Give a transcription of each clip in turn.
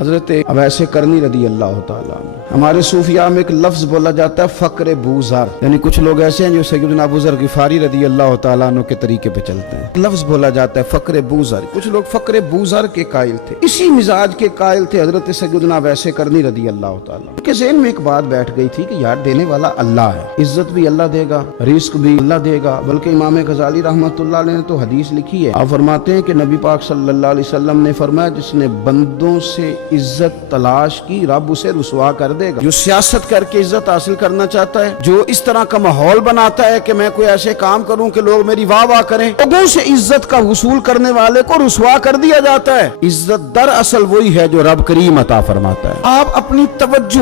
حضرت اویس کرنی رضی اللہ تعالیٰ عنہ، ہمارے صوفیاء میں ایک لفظ بولا جاتا ہے فقر بوزر، یعنی کچھ لوگ ایسے ہیں جو سیدنا ابو ذر غفاری رضی اللہ تعالیٰ عنہ کے طریقے پہ چلتے ہیں۔ لفظ بولا جاتا ہے فقر بوزر، کچھ لوگ فقر بوزر کے قائل تھے، اسی مزاج کے قائل تھے حضرت سیدنا اویس کرنی رضی اللہ تعالیٰ عنہ کے ذہن میں ایک بات بیٹھ گئی تھی کہ یار دینے والا اللہ ہے، عزت بھی اللہ دے گا، رزق بھی اللہ دے گا، بلکہ امام غزالی رحمۃ اللہ علیہ نے تو حدیث لکھی ہے، آپ فرماتے ہیں کہ نبی پاک صلی اللہ علیہ وسلم نے فرمایا جس نے بندوں سے عزت تلاش کی رب اسے رسوا کر دے گا۔ جو سیاست کر کے عزت حاصل کرنا چاہتا ہے، جو اس طرح کا ماحول بناتا ہے کہ میں کوئی ایسے کام کروں کہ لوگ میری واہ واہ کریں، لوگوں سے عزت کا حصول کرنے والے کو رسوا کر دیا جاتا ہے۔ عزت در اصل وہی ہے جو رب کریم عطا فرماتا ہے۔ آپ اپنی توجہ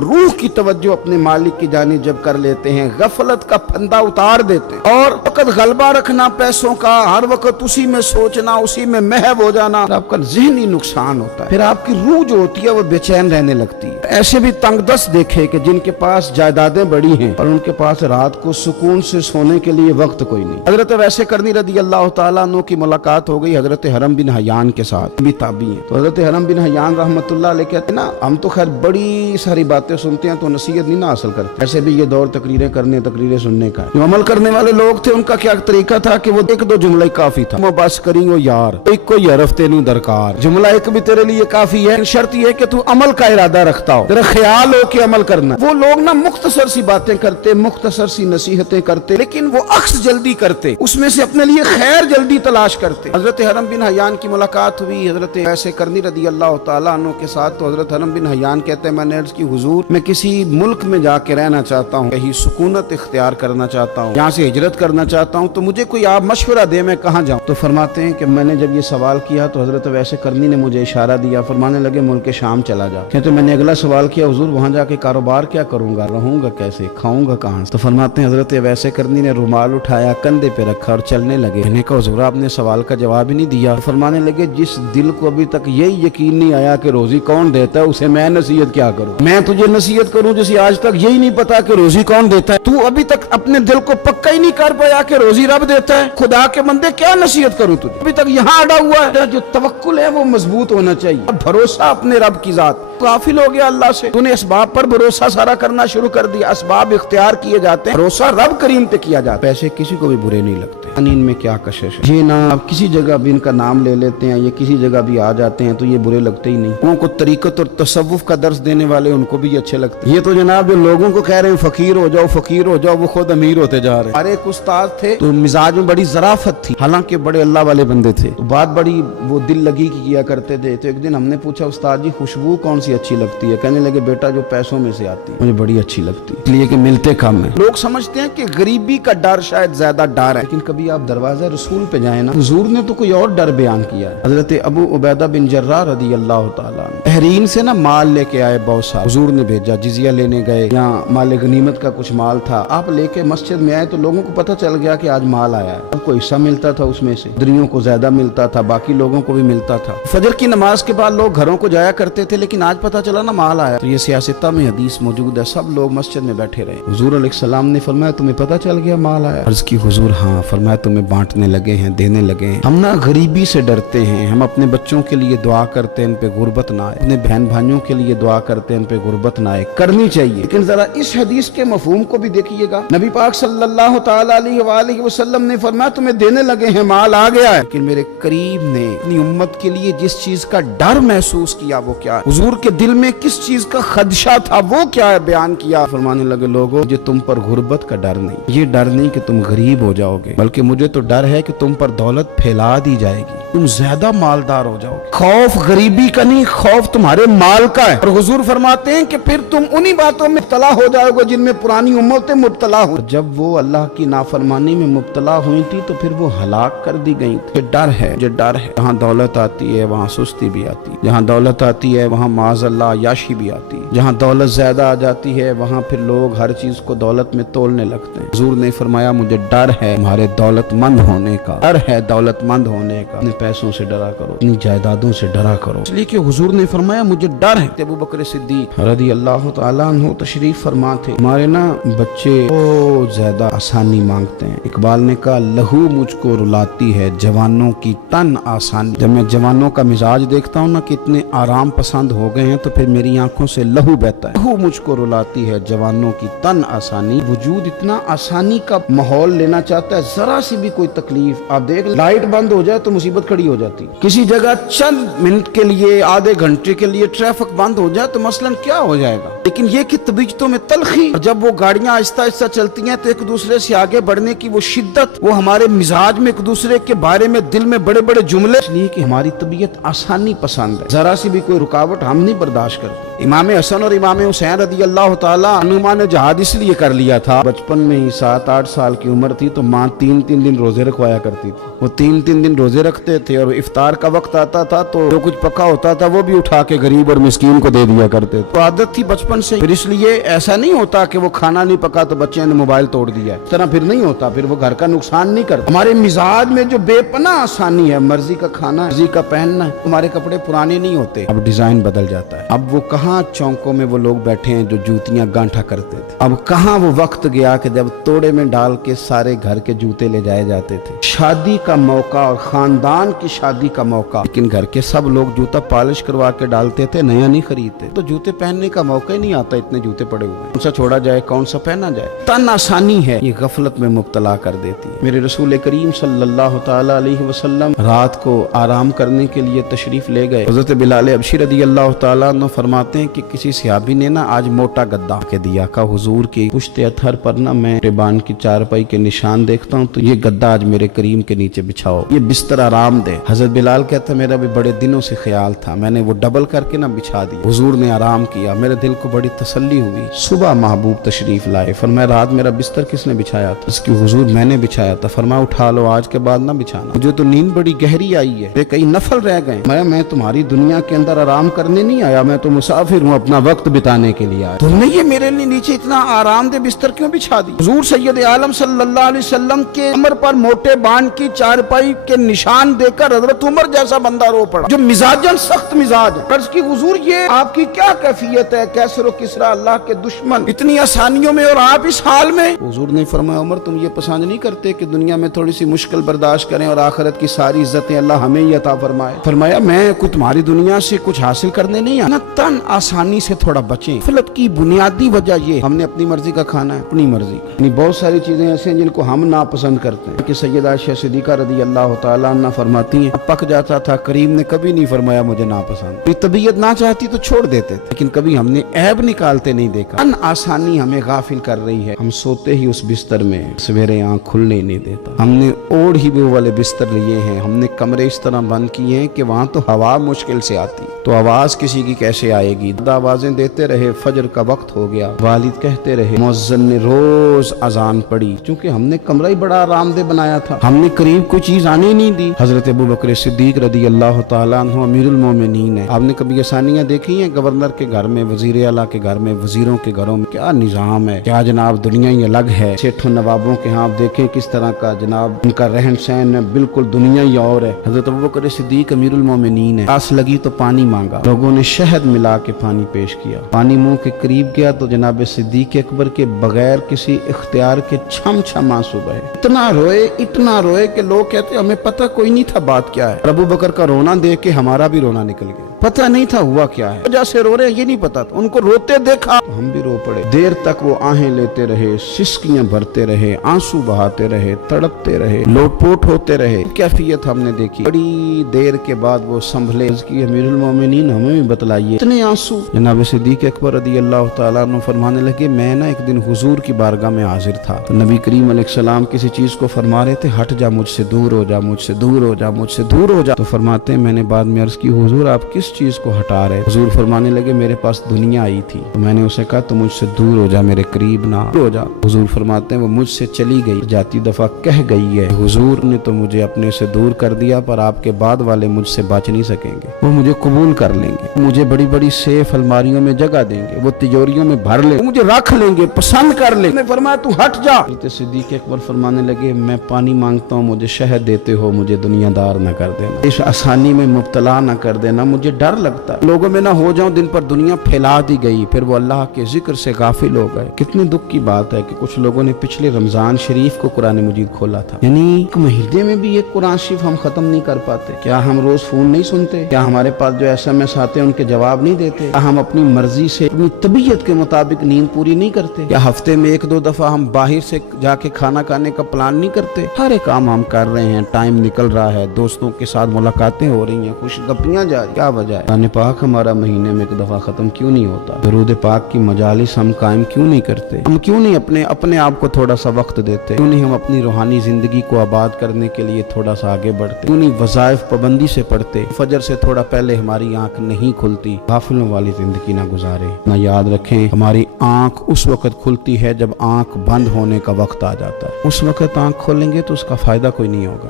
روح کی توجہ اپنے مالک کی جانب جب کر لیتے ہیں، غفلت کا پھندا اتار دیتے ہیں اور وقت غلبہ رکھنا پیسوں کا، ہر وقت اسی میں سوچنا، اسی میں محو ہو جانا، آپ کا ذہنی نقصان ہوتا ہے۔ پھر آپ کی روح جو ہوتی ہے وہ بے چین رہنے لگتی ہے۔ ایسے بھی تنگ دست دیکھے کہ جن کے پاس جائیدادیں بڑی ہیں اور ان کے پاس رات کو سکون سے سونے کے لیے وقت کوئی نہیں۔ حضرت اویس کرنی رضی اللہ تعالیٰ عنہ کی ملاقات ہو گئی حضرت حرم بن حیان کے ساتھ، بھی تابعی ہیں۔ تو حضرت حرم بن حیان رحمۃ اللہ علیہ کہتے ہیں نا، ہم تو خیر بڑی ساری باتیں سنتے ہیں تو نصیحت نہیں نہ حاصل کرتے، ایسے بھی یہ دور تقریریں کرنے، تقریریں سننے کا ہے۔ جو عمل کرنے والے لوگ تھے ان کا کیا طریقہ تھا کہ وہ ایک دو جملہ کافی تھا، وہ بس کریں گو یار ایک کوئی حرف تینوں درکار، جملہ ایک بھی تیرے لیے کافی ہے، شرط یہ کہ تو عمل کا ارادہ رکھتا ہو، تیرا خیال ہو کہ عمل کرنا۔ وہ لوگ نا مختصر سی باتیں کرتے، مختصر سی نصیحتیں کرتے، لیکن وہ عکس جلدی کرتے، اس میں سے اپنے لیے خیر جلدی تلاش کرتے۔ حضرت حرم بن حیان کی ملاقات ہوئی حضرت اویس کرنی رضی اللہ تعالیٰ عنہ کے ساتھ، تو حضرت حرم بن حیان کہتے ہیں میں نے عرض کی حضور میں کسی ملک میں جا کے رہنا چاہتا ہوں، کہیں سکونت اختیار کرنا چاہتا ہوں، یہاں سے ہجرت کرنا چاہتا ہوں، تو مجھے کوئی آپ مشورہ دے میں کہاں جاؤں؟ تو فرماتے ہیں کہ میں نے جب یہ سوال کیا تو حضرت اویس کرنی نے مجھے اشارہ دیا، فرمانے لگے ملک شام چلا جا۔ کہتے میں نے اگلا سوال کیا حضور وہاں جا کے کاروبار کیا کروں گا، رہوں گا کیسے، کھاؤں گا کہاں؟ تو فرماتے ہیں حضرت اویس کرنی نے رومال اٹھایا، کندھے پہ رکھا اور چلنے لگے۔ میں نے کہا حضور آپ نے سوال کا جواب ہی نہیں دیا۔ فرمانے لگے جس دل کو ابھی تک یہی یقین نہیں آیا کہ روزی کون دیتا ہے اسے میں نصیحت کیا کروں؟ میں تجھے نصیحت کروں جسے آج تک یہی نہیں پتا کہ روزی کون دیتا ہے، تو ابھی تک اپنے دل کو پکا ہی نہیں کر پایا کہ روزی رب دیتا ہے، خدا کے بندے کیا نصیحت کروں تجھے؟ ابھی تک یہاں اڑا ہوا ہے۔ جو توکل ہے وہ مضبوط ہونا چاہیے، بھروسہ اپنے رب کی ذات، غافل ہو گیا اللہ سے، تو نے اسباب پر بھروسہ سارا کرنا شروع کر دیا، اسباب اختیار کیے جاتے ہیں، بھروسہ رب کریم پہ کیا جاتا ہے۔ پیسے کسی کو بھی برے نہیں لگتے، ان میں کیا کشش ہے، یہ نا آپ کسی جگہ بھی ان کا نام لے لیتے ہیں، یہ کسی جگہ بھی آ جاتے ہیں تو یہ برے لگتے ہی نہیں۔ ان کو طریقت اور تصوف کا درس دینے والے ان کو بھی اچھے لگتے ہیں۔ یہ تو جناب جو لوگوں کو کہہ رہے ہیں فقیر ہو جاؤ فقیر ہو جاؤ، وہ خود امیر ہوتے جا رہے ہیں۔ ہمارے ایک استاد تھے تو مزاج میں بڑی ظرافت تھی، حالانکہ بڑے اللہ والے بندے تھے، تو بات بڑی وہ دل لگی کی کیا کرتے تھے۔ تو ایک دن ہم نے پوچھا استاد جی خوشبو کون سی اچھی لگتی ہے؟ کہنے لگے بیٹا جو پیسوں میں سے آتی ہے مجھے بڑی اچھی لگتی ہے، اس لیے کہ ملتے کم ہیں۔ لوگ سمجھتے ہیں کہ غریبی کا ڈر شاید زیادہ ڈر ہے، لیکن کبھی آپ دروازہ رسول پہ جائیں نا، حضور نے تو کوئی اور ڈر بیان کیا ہے۔ حضرت ابو عبیدہ بن جراح رضی اللہ تعالیٰ عنہ بحرین سے نا مال لے کے آئے بہت سارا، حضور نے بھیجا، جزیہ لینے گئے، یہاں مال غنیمت کا کچھ مال تھا، آپ لے کے مسجد میں آئے تو لوگوں کو پتہ چل گیا کہ آج مال آیا ہے، سب کو حصہ ملتا تھا، اس میں سے دریوں کو زیادہ ملتا تھا، باقی لوگوں کو بھی ملتا تھا۔ فجر کی نماز کے بعد لوگ گھروں کو جایا کرتے تھے، لیکن آج پتہ چلا نا مال آیا، تو یہ سیاستہ میں حدیث موجود ہے، سب لوگ مسجد میں بیٹھے رہے۔ حضور علیہ السلام نے فرمایا تمہیں پتہ چل گیا مال آیا؟ عرض کی حضور ہاں۔ فرمایا تمہیں بانٹنے لگے ہیں، دینے لگے ہیں۔ ہم نا غریبی سے ڈرتے ہیں، ہم اپنے بچوں کے لیے دعا کرتے ہیں ان پہ غربت نہ آئے، اپنے بہن بھائیوں کے لیے دعا کرتے ہیں ان پہ غربت نہ آئے، کرنی چاہیے، لیکن ذرا اس حدیث کے مفہوم کو بھی دیکھیے گا۔ نبی پاک صلی اللہ تعالیٰ علیہ وآلہ وسلم نے فرمایا تمہیں دینے لگے ہیں، مال آ گیا ہے، لیکن میرے قریب نے اپنی امت کے لیے جس چیز کا ڈر محسوس کیا وہ کیا ہے، حضور کے دل میں کس چیز کا خدشہ تھا وہ کیا ہے بیان کیا۔ فرمانے لگے لوگوں مجھے تم پر غربت کا ڈر نہیں، یہ ڈر نہیں کہ تم غریب ہو جاؤ گے، بلکہ مجھے تو ڈر ہے کہ تم پر دولت پھیلا دی جائے گی، تم زیادہ مالدار ہو جاؤ گے۔ خوف غریبی کا نہیں، خوف تمہارے مال کا ہے۔ اور حضور فرماتے ہیں کہ پھر تم انہی باتوں میں مبتلا ہو جاؤ گے جن میں پرانی امتیں مبتلا ہوئی۔ جب وہ اللہ کی نافرمانی میں مبتلا ہوئی تھی تو پھر وہ ہلاک کر دی گئی تھی۔ ڈر ہے، جو ڈر ہے، جہاں دولت آتی ہے وہاں سستی بھی آتی ہے، جہاں دولت آتی ہے وہاں معاذ माज़अल्लाह याशी भी आती है। जहाँ दौलत ज्यादा आ जाती है वहाँ फिर लोग हर चीज को दौलत में तोलने लगते हैं। हुजूर ने फरमाया मुझे डर है तुम्हारे दौलतमंद होने का, डर है दौलतमंद होने का। अपने पैसों से डरा करो, अपनी जायदादों से डरा करो, इसलिए कि हुजूर ने फरमाया मुझे डर है। अबू बकर सिद्दीक रज़ी अल्लाह तआला अन्हु तशरीफ फरमा थे। हमारे ना बच्चे बहुत ज्यादा आसानी मांगते हैं। इकबाल ने कहा लहू मुझको रुलाती है जवानों की तन आसानी। जब मैं जवानों का मिजाज देखता हूँ ना कितने आराम पसंद हो गए हैं तो फिर मेरी आंखों से लहू बहता है। लहू मुझको रुलाती है जवानों की तन आसानी। वजूद इतना आसानी का माहौल लेना चाहता है, जरा सी भी कोई तकलीफ आप देख, लाइट बंद हो जाए तो मुसीबत खड़ी हो जाती। किसी जगह चंद मिनट के लिए आधे घंटे के लिए ट्रैफिक बंद हो जाए तो मसलन क्या हो जाएगा, लेकिन ये कि तबीयतों में तलखी। जब वो गाड़ियां आहिस्ता आहिस्ता चलती हैं तो एक दूसरे से आगे बढ़ने की वो शिद्दत, वो हमारे मिजाज में एक दूसरे के बारे में दिल में बड़े बड़े जुमले, इसलिए कि हमारी तबीयत आसानी पसंद है। जरा सी भी कोई रुकावट हम नहीं बर्दाश्त करते। इमाम हसन और इमाम हुसैन रज़ी अल्लाह तआला अन्हुमा ने जहाद इसलिए कर लिया था, बचपन में ही 7-8 साल की उम्र थी तो माँ 3-3 दिन रोजे रखवाया करती थी। वो 3-3 दिन रोजे रखते थे और इफ्तार का वक्त आता था तो जो कुछ पका होता था वो भी उठा के गरीब और मिस्कीन को दे दिया करते थे। तो आदत थी बचपन से। फिर इसलिए ऐसा नहीं होता कि वो खाना नहीं पका तो बच्चे ने मोबाइल तोड़ दिया, इस तरह फिर नहीं होता, फिर वो घर का नुकसान नहीं करता। हमारे मिजाज में जो बेपनाह आसानी है, मर्जी का खाना, मर्जी का पहनना, हमारे कपड़े पुराने नहीं होते, अब डिजाइन बदल जाता है। अब वो कहाँ चौकों में वो लोग बैठे हैं जो जूतियां गांठा करते थे, अब कहाँ वो वक्त गया कि जब तोड़े में डाल के सारे घर के जूते ले जाए जाते थे। शादी का मौका और खानदान की शादी का मौका, लेकिन घर के सब लोग जूता पॉलिश करवा के डालते थे, नया नहीं खरीदते। तो जूते पहनने का मौका ही नहीं आता, इतने जूते पड़े हुए, कौन सा छोड़ा जाए कौन सा पहना जाए। तन आसानी है ये गफलत में मुब्तला कर देती है। मेरे रसूल करीम सल्लल्लाहु तआला अलैहि वसल्लम रात को आराम करने के लिए तशरीफ ले गए। हज़रत बिलाल हबशी रज़ी अल्लाह तआला अन्हु फरमाते हैं कि किसी सहाबी ने ना आज मोटा गद्दा के दिया का हुजूर की पुश्ते अथर पर ना मैं टेबान की चारपाई के निशान देखता हूँ तो ये गद्दा आज मेरे करीम के नीचे बिछाओ, ये बिस्तर आराम दे। हज़रत बिलाल कहते मेरा भी बड़े दिनों से ख्याल था, मैंने वो डबल करके ना बिछा दिया। हुजूर ने आराम किया, मेरे दिल को बड़ी तसल्ली हुई। सुबह महबूब तशरीफ लाए, फरमाया रात मेरा बिस्तर किसने बिछाया था? इसकी हुजूर मैंने बिछाया था। फरमाया उठा लो, आज के बाद ना बिछाना, मुझे तो नींद बड़ी गहरी आई है, कई नफल रह गए। मैं तुम्हारी दुनिया के अंदर आराम करने नहीं आया, मैं तो मुसाफिर हूँ, अपना वक्त बिताने के लिए आया। तुमने ये मेरे लिए नीचे इतना आरामदेह बिस्तर क्यों बिछा दी? हुजूर सैयद आलम सल्लल्लाहु अलैहि वसल्लम के कमर पर मोटे बांध की चारपाई के निशान देकर हजरत उमर जैसा बंदा रो पड़ा जो मिजाजन सख्त मिजाज है। कर्ज की हुजूर ये आपकी क्या कैफियत है? कैसर किसरा अल्लाह के दुश्मन इतनी आसानियों में और आप इस हाल में। हुजूर ने फरमाया उमर तुम ये पसंद नहीं करते कि दुनिया में थोड़ी सी मुश्किल बर्दाश्त करें और आखिरत की सारी इज्जतें अल्लाह हमें ही अता फरमाए। फरमाया मैं कुछ तुम्हारी दुनिया से कुछ हासिल करने नहीं आया, तन आसानी से थोड़ा बचें। गफलत की बुनियादी वजह ये हमने अपनी मर्जी का खाना है, अपनी मर्जी का। बहुत सारी चीजें ऐसी हैं जिनको हम नापसंद करते हैं कि सैयदा आयशा सिद्दीका रज़ी अल्लाह तआला अन्हा फरमाती हैं पक जाता था, करीम ने कभी नहीं फरमाया मुझे नापसंद। तबीयत ना चाहती तो छोड़ देते थे, लेकिन कभी हमने ऐब निकालते नहीं देखा। अन आसानी हमें गाफिल कर रही है। हम सोते ही उस बिस्तर में सवेरे आंख खुलने ही नहीं देता। हमने ओढ़ ही वो वाले बिस्तर लिए हैं, हमने कमरे इस तरह बंद किए हैं कि वहां तो हवा मुश्किल से आती, तो आवाज किसी की कैसे आएगी। आवाजें देते रहे, फजर का वक्त हो गया, वालिद कहते रहे, मुअज्जिन ने रोज अजान पड़ी, क्योंकि हमने कमरा ही बड़ा आरामदेह बनाया था, हमने करीब कोई चीज आने नहीं दी। हजरत अबू बकर सिद्दीक रज़ी अल्लाह तआला अन्हु अमीरुल मोमिनीन है। आपने कभी आसानियां देखी हैं? गवर्नर के घर में, वजीर आला के घर में, वजीरों के घरों में क्या निजाम है, क्या जनाब दुनिया ही अलग है। सेठों नवाबों के यहाँ आप देखें किस तरह का जनाब उनका रहन सहन बिल्कुल दुनिया ही और है। हजरत अबू बकर सिद्दीक अमीरुल मोमिनीन है। प्यास लगी तो पानी मांगा, लोगों ने शहद मिला के पानी पेश किया, पानी मुंह के करीब गया तो जनाब सिद्दीक अकबर के बगैर किसी इख्तियार के छम छम आंसू बहे। इतना रोए कि लोग कहते हमें पता कोई नहीं था बात क्या है। अबू बकर का रोना देख के हमारा भी रोना निकल गया, पता नहीं था हुआ क्या है, वजह से रो रहे ये नहीं पता था। उनको रोते देखा तो हम भी रो पड़े। देर तक वो आहें लेते रहे, सिसकियां भरते रहे, आंसू बहाते रहे, तड़पते रहे, लोटपोट होते रहे। कैफियत हमने देखी। बड़ी देर के बाद वो संभले कि अमीरुल मोमिनीन हमें भी बतलाइए इतने आंसू। जनाब सिद्दीक अकबर रज़ी अल्लाह तआला अन्हु फरमाने लगे मैं ना एक दिन हुजूर की बारगाह में हाजिर था, तो नबी करीम अलैहिस्सलाम किसी चीज को फरमा रहे थे, हट जा मुझसे दूर हो जा, मुझसे दूर हो जा, मुझसे दूर हो जा। तो फरमाते हैं मैंने बाद में अर्ज की हुजूर आप किस किस चीज को हटा रहे? हुजूर फरमाने लगे मेरे पास दुनिया आई थी। तो मैंने उसे कहा तो मुझसे दूर हो जा, मेरे करीब ना हो जा। हुजूर फरमाते हैं वो मुझसे चली गई, जाती दफा कह गई है हुजूर ने तो मुझे अपने से दूर कर दिया, पर आपके बाद वाले मुझसे बच नहीं सकेंगे। वो मुझे कबूल कर लेंगे, मुझे बड़ी बड़ी सेफ अलमारियों में जगह देंगे, वो तिजोरियों में भर ले, मुझे रख लेंगे, पसंद कर ले। फरमाया तू हट जा। सिद्दीक अकबर फरमाने लगे मैं पानी मांगता हूँ, मुझे शहद देते हो, मुझे दुनियादार न कर देना, इस आसानी में मुब्तला न कर देना, मुझे डर लगता है लोगों में ना हो जाऊं। दिन पर दुनिया फैला दी गई, फिर वो अल्लाह के जिक्र से गाफिल हो गए। कितने दुख की बात है कि कुछ लोगों ने पिछले रमजान शरीफ को कुरान मजीद खोला था, यानी एक महीने में भी एक कुरान शरीफ हम खत्म नहीं कर पाते। क्या हम रोज फोन नहीं सुनते? क्या हमारे पास जो SMS आते हैं उनके जवाब नहीं देते? क्या हम अपनी मर्जी से अपनी तबीयत के मुताबिक नींद पूरी नहीं करते? क्या हफ्ते में 1-2 दफा हम बाहर से जाके खाना खाने का प्लान नहीं करते? हर एक काम हम कर रहे हैं, टाइम निकल रहा है, दोस्तों के साथ मुलाकातें हो रही हैं, खुशगपियां जा रही, क्या वजह है? कुरान पाक हमारा महीने में 1 दफा खत्म क्यों नहीं होता? दरूद पाक की मजालिस हम कायम क्यों नहीं करते? हम क्यों नहीं अपने आप को थोड़ा सा वक्त देते? क्यों नहीं हम अपनी रूहानी जिंदगी को आबाद करने के लिए थोड़ा सा आगे बढ़ते? क्यों नहीं वज़ाइफ पाबंदी से पढ़ते? फजर से थोड़ा पहले हमारी आंख नहीं खुलती, गाफिलों वाली जिंदगी ना गुजारे। ना याद रखें हमारी आंख उस वक्त खुलती है जब आंख बंद होने का वक्त आ जाता है। उस वक्त आंख खोलेंगे तो उसका फायदा कोई नहीं होगा।